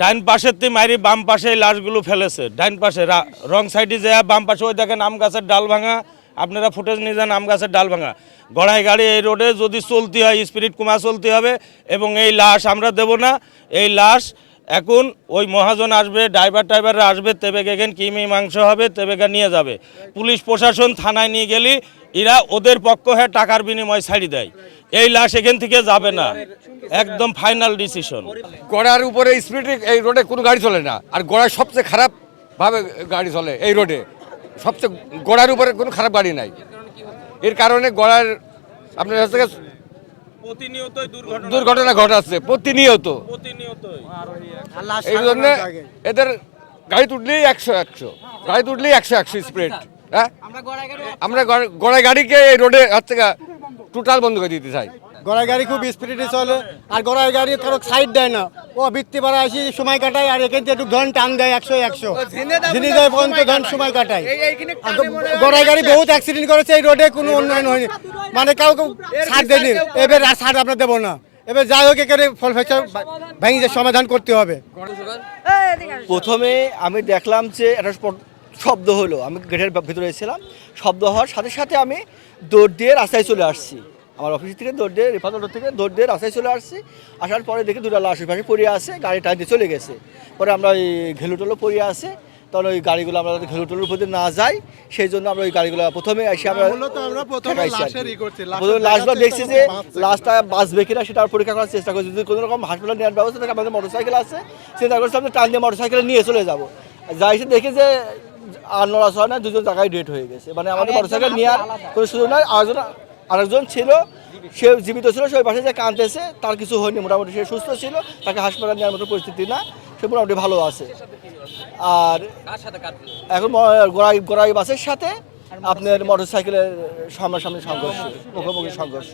ডাইন পাশের তে মারি বাম পাশে লাশগুলো ফেলেছে। ডাইন পাশে, রং সাইডে যায় বাম পাশে, ওই দেখেন আম গাছের ডাল ভাঙা। আপনারা ফুটেজ নিয়ে যান, আম গাছের ডাল ভাঙা। গড়াই গাড়ি এই রোডে যদি চলতে হয় স্পিরিট কমা চলতে হবে, এবং এই লাশ আমরা দেব না। এই লাশ এখন ওই মহাজন আসবে ড্রাইভার টাইভাররা আসবে তেবে গেগেন কিমি মাংস হবে, তেবেগা নিয়ে যাবে। পুলিশ প্রশাসন থানায় নিয়ে গেলি, এরা ওদের পক্ষ হয়ে টাকার বিনিময় ছাড়ি দেয়। এই লাশ এখান থেকে যাবে না। একদম ফাইনাল ডিসিশন গড়ার উপরে স্পিডে এই রোডে কোনো গাড়ি চলে না। আর গড়ায় সবচেয়ে খারাপ ভাবে গাড়ি চলে এই রোডে সবচেয়ে গড়ার উপরে কোনো খারাপ গাড়ি নাই। এর কারণে গড়ার আপনার কাছ থেকে দুর্ঘটনা। দুর্ঘটনা ঘটাচ্ছে প্রতিনিয়ত। এই জন্য এদের গাড়ি তুললেই একশো একশো। গাড়ি তুললেই একশো একশো স্পিড হ্যাঁ? আমরা গড়- গড়াই গাড়িকে এই রোডে হচ্ছে টোটাল বন্ধ করে দিতে চাই। গড়াই গাড়ি খুব স্পিডে চলে আর গড়াই গাড়ি কারও সাইড দেয় না। ও বৃত্তি পাড়া আসি সময় কাটায় আর এখান থেকে একটু ধন টান দেয় একশো একশো। যিনি দেয় পর্যন্ত ধন সময় কাটায়। আর গড়াই গাড়ি বহুত অ্যাক্সিডেন্ট করেছে এই রোডে কোনো উন্নয়ন হয়নি। মানে কাউকে ছাড় দেয়নি। এবার আর ছাড় আমরা দেবো না। এবার যাই হোক এখানে ফল ফেকচার ভেঙে সমাধান করতে হবে। প্রথমে আমি দেখলাম যে একটা স্পট- শব্দ হলো। আমি গেটের ভিতরে এসেছিলাম। শব্দ হওয়ার সাথে সাথে আমি দৌড় দিয়ে রাস্তায় চলে আসছি। আমার অফিস থেকে দৌড় দিয়ে রিফাত থেকে দৌড় দিয়ে রাস্তায় চলে আসছি। আসার পরে দেখি দুটো লাশ ওই পাশে পড়িয়ে আছে গাড়ি দিয়ে চলে গেছে। পরে আমরা ওই ঘেলুটলো পড়িয়ে আছে। তখন ওই গাড়িগুলো আমরা ঘেলুটলোর উপর না যাই সেই জন্য আমরা ওই গাড়িগুলো প্রথমে এসে আমরা ঠেকাইছি প্রথমে লাশগুলো দেখছি যে লাশটা বাঁচবে কিনা সেটা পরীক্ষা করার চেষ্টা করছি। যদি কোনো রকম হাসপাতাল নেওয়ার ব্যবস্থা থাকে আমাদের মোটর সাইকেল আছে চিন্তা করছি আমরা টান দিয়ে মোটর সাইকেলে নিয়ে চলে যাব। যাই দেখি যে আর নড়াচড়া না দুজন জায়গায় ডেট হয়ে গেছে। মানে আমাদের মোটর সাইকেল নেওয়ার কোনো সুযোগ নাই। আরেকজন আরেকজন ছিল সে জীবিত ছিল সে পাশে যে কাঁদতেছে তার কিছু হয়নি। মোটামুটি সে সুস্থ ছিল তাকে হাসপাতাল নেওয়ার মতো পরিস্থিতি না। সে মোটামুটি ভালো আছে। আর এখন গোড়াই গোড়াই বাসের সাথে আপনার মোটর সাইকেলের সামনাসামনি সংঘর্ষ মুখোমুখি সংঘর্ষ।